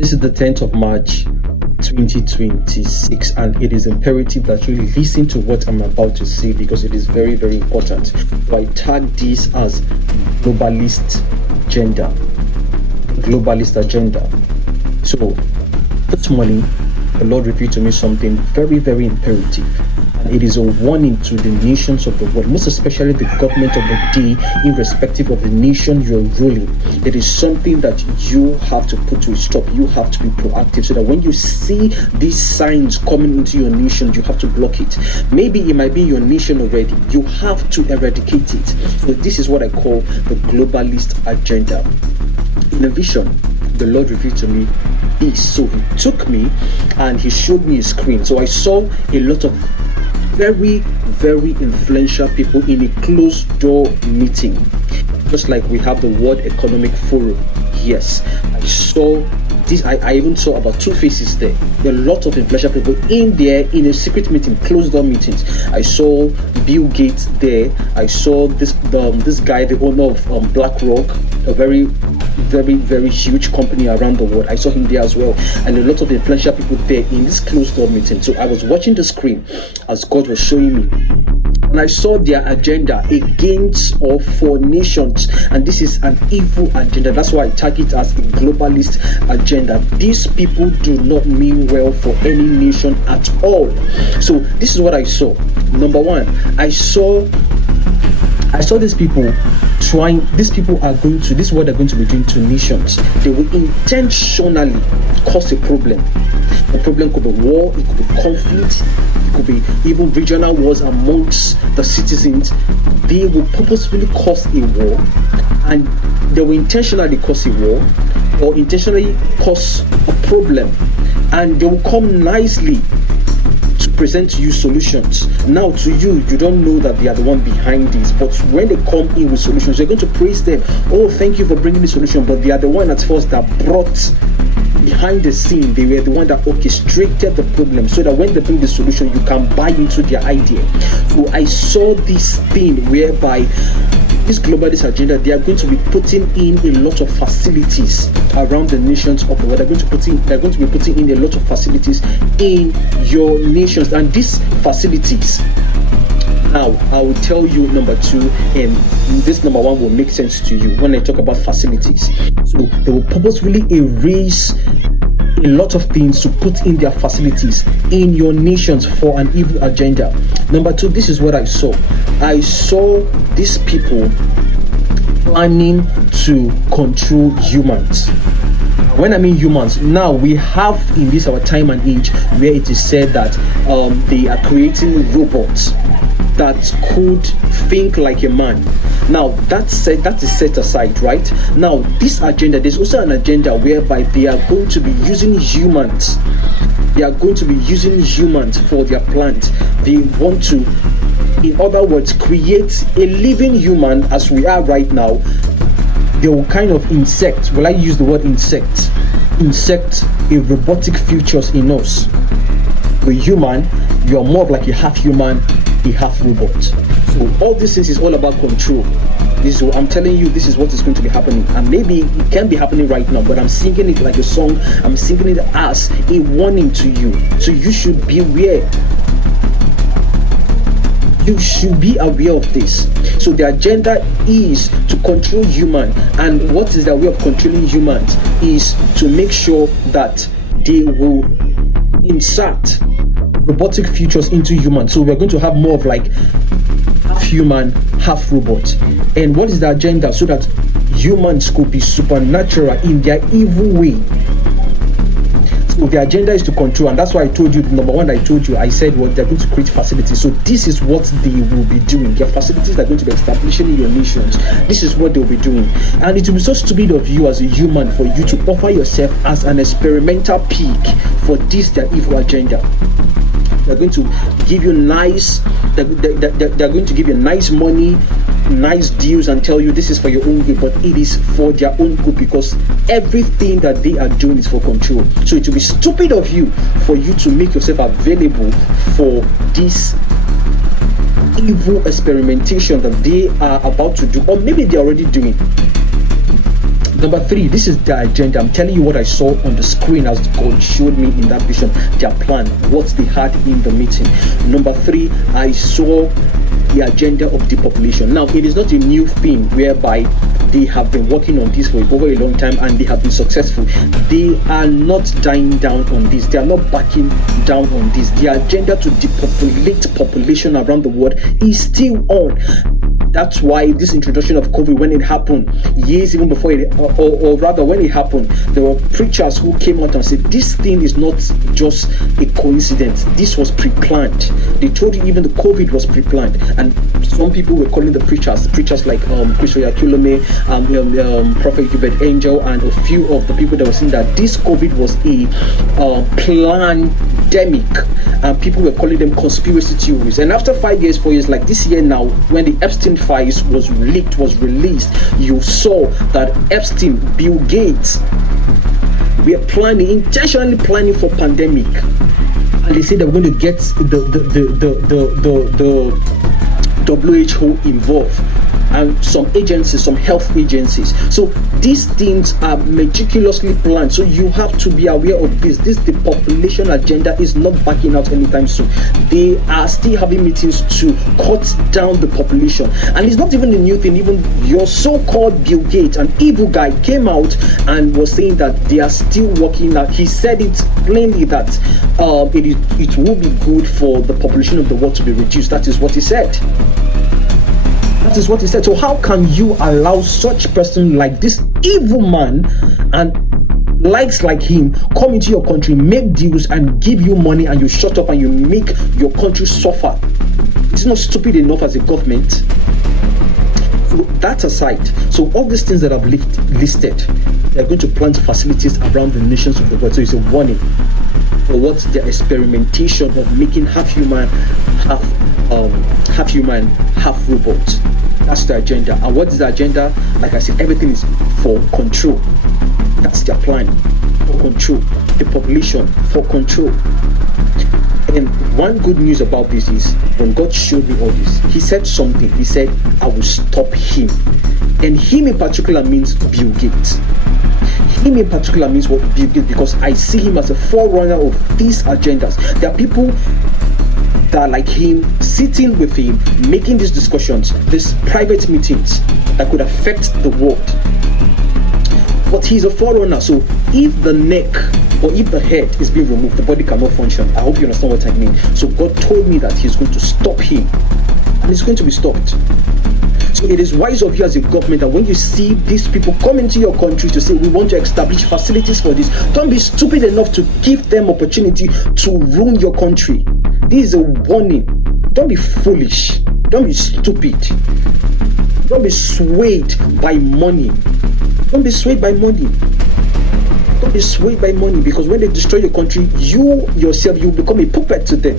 This is the 10th of March 2026, and it is imperative that you listen to what I'm about to say because it is very, very important. So I tag this as globalist agenda. Globalist agenda. So this morning, the Lord revealed to me something very, very imperative. And it is a warning to the nations of the world, most especially the government of the day, irrespective of the nation you're ruling. It is something that you have to put to a stop. You have to be proactive so that when you see these signs coming into your nation, you have to block it. Maybe it might be your nation already. You have to eradicate it. So this is what I call the globalist agenda. In a vision, the Lord revealed to me this. So he took me and he showed me a screen. So I saw a lot of very, very influential people in a closed door meeting, just like we have the World Economic Forum. Yes, I saw this. I even saw about two faces there. There are a lot of influential people in there in a secret meeting, closed door meetings. I saw Bill Gates there. I saw this guy, the owner of BlackRock, a very, very huge company around the world. I saw him there as well, and a lot of influential people there in this closed door meeting. So I was watching the screen as God was showing me, and I saw their agenda against or for nations, and this is an evil agenda. That's why I tag it as a globalist agenda. These people do not mean well for any nation at all. So this is what I saw. Number one, I saw these people trying. These people are going to, this is what they're going to be doing to nations. They will intentionally cause a problem. The problem could be war, it could be conflict, it could be even regional wars amongst the citizens. They will purposefully cause a war, and they will intentionally cause a war or intentionally cause a problem, and they will come nicely to present to you solutions. Now to you don't know that they are the one behind this, but when they come in with solutions, you're going to praise them. Oh, thank you for bringing the solution. But they are the one at first that brought behind the scene. They were the one that orchestrated the problem, so that when they bring the solution, you can buy into their idea. So I saw this thing whereby this globalist agenda, they are going to be putting in a lot of facilities around the nations of the world. They're going to be putting in a lot of facilities in your nations, and these facilities, now I will tell you number two, and this number one will make sense to you when I talk about facilities. So they will purposefully erase a lot of things to put in their facilities in your nations for an evil agenda. Number two, this is what I saw. I saw these people planning to control humans. When I mean humans, now we have in this our time and age where it is said that they are creating robots that could think like a man. Now that is set aside, right? Now this agenda, there's also an agenda whereby they are going to be using humans. They are going to be using humans for their plans. They want to, in other words, create a living human as we are right now. They will kind of insect, will I use the word insect a robotic features in us. The human, you are more of like a half human, a half robot. So all these things is all about control. This is, I'm telling you, this is what is going to be happening, and maybe it can be happening right now, but I'm singing it like a song. I'm singing it as a warning to you. So you should be aware. You should be aware of this. So the agenda is to control human, and what is their way of controlling humans is to make sure that they will insert robotic features into humans. So we're going to have more of like half human, half robot. And what is the agenda? So that humans could be supernatural in their evil way. So the agenda is to control, and that's why I told you, the number one I told you, I said, well, they're going to create facilities. So this is what they will be doing. Their facilities are going to be establishing in your nations. This is what they'll be doing. And it will be so stupid of you as a human for you to offer yourself as an experimental pig for this, their evil agenda. They're going to give you they're going to give you nice money, nice deals, and tell you this is for your own good, but it is for their own good, because everything that they are doing is for control. So it will be stupid of you for you to make yourself available for this evil experimentation that they are about to do, or maybe they're already doing. Number 3, this is their agenda. I'm telling you what I saw on the screen as God showed me in that vision, their plan, what they had in the meeting. Number 3, I saw the agenda of depopulation. Now, it is not a new thing whereby they have been working on this for over a long time and they have been successful. They are not dying down on this. They are not backing down on this. The agenda to depopulate population around the world is still on. That's why this introduction of COVID, when it happened, years even before it, or rather when it happened, there were preachers who came out and said, this thing is not just a coincidence. This was pre-planned. They told you even the COVID was pre-planned. And some people were calling the preachers like Chris Oyakhilome, Prophet Hubert Angel, and a few of the people that were saying that this COVID was a pandemic. And people were calling them conspiracy theories. And after 5 years, 4 years, like this year now, when the Epstein files was leaked, was released, you saw that Epstein, Bill Gates, we are intentionally planning for pandemic. And they say they're going to get the WHO involved, and some agencies, some health agencies. So these things are meticulously planned. So you have to be aware of this. The population agenda is not backing out anytime soon. They are still having meetings to cut down the population. And it's not even a new thing. Even your so-called Bill Gates, an evil guy, came out and was saying that they are still working out. He said it plainly that it will be good for the population of the world to be reduced. That is what he said. That is what he said. So how can you allow such person like this evil man and likes like him come into your country, make deals and give you money, and you shut up and you make your country suffer? It's not stupid enough as a government. So that aside, so all these things that I've listed, they're going to plant facilities around the nations of the world. So it's a warning for what their experimentation of making half human, half robot. That's the agenda. And what is the agenda? Like I said, everything is for control. That's their plan, for control. The population, for control. And one good news about this is, when God showed me all this, he said something. He said, I will stop him. And him in particular means Bill Gates. Him in particular means what Bill Gates, because I see him as a forerunner of these agendas. There are people that are like him, sitting with him, making these discussions, these private meetings that could affect the world. But he's a forerunner. So if the neck or if the head is being removed, the body cannot function. I hope you understand what I mean. So God told me that he's going to stop him, and it's going to be stopped. So it is wise of you as a government that when you see these people come into your country to say we want to establish facilities for this, don't be stupid enough to give them opportunity to ruin your country. This is a warning. Don't be foolish. Don't be stupid. Don't be swayed by money. Don't be swayed by money. Don't be swayed by money, because when they destroy your country, you yourself, you become a puppet to them.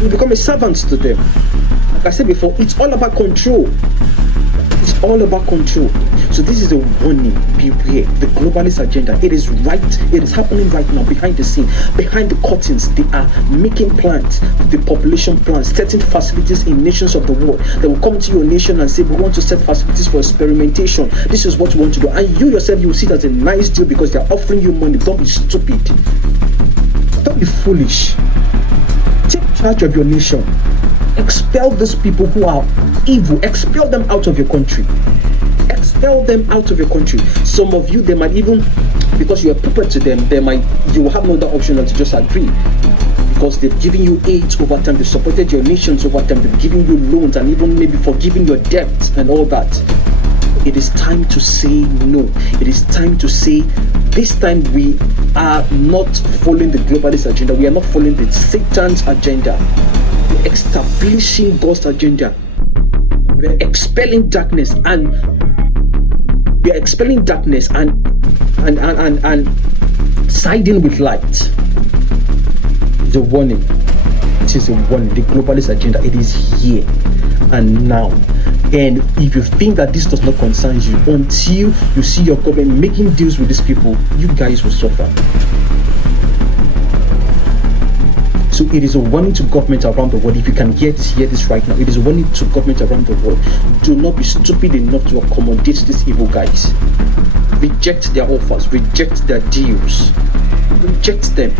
You become a servant to them. Like I said before, it's all about control. It's all about control. So this is a warning. Beware. The globalist agenda. It is right. It is happening right now behind the scene, behind the curtains. They are making plans, the population plans, setting facilities in nations of the world. They will come to your nation and say, we want to set facilities for experimentation. This is what we want to do. And you yourself, you will see it as a nice deal because they are offering you money. Don't be stupid. Don't be foolish. Take charge of your nation. Expel these people who are evil. Expel them out of your country. Expel them out of your country. Some of you, they might even, because you're a puppet to them, you will have no other option than to just agree, because they've given you aid over time, they've supported your nations over time, they've given you loans and even maybe forgiving your debt and all that. It is time to say no. It is time to say, this time we are not following the globalist agenda. We are not following the Satan's agenda. We're establishing God's agenda. We're expelling darkness, and we are expelling darkness and siding with light. It's a warning. It is a warning. The globalist agenda, it is here and now. And if you think that this does not concern you, until you see your government making deals with these people, you guys will suffer. So So it is a warning to government around the world. If you can hear this right now. It is a warning to government around the world. Do not be stupid enough to accommodate these evil guys. Reject their offers, reject their deals, reject them.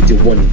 It's a warning.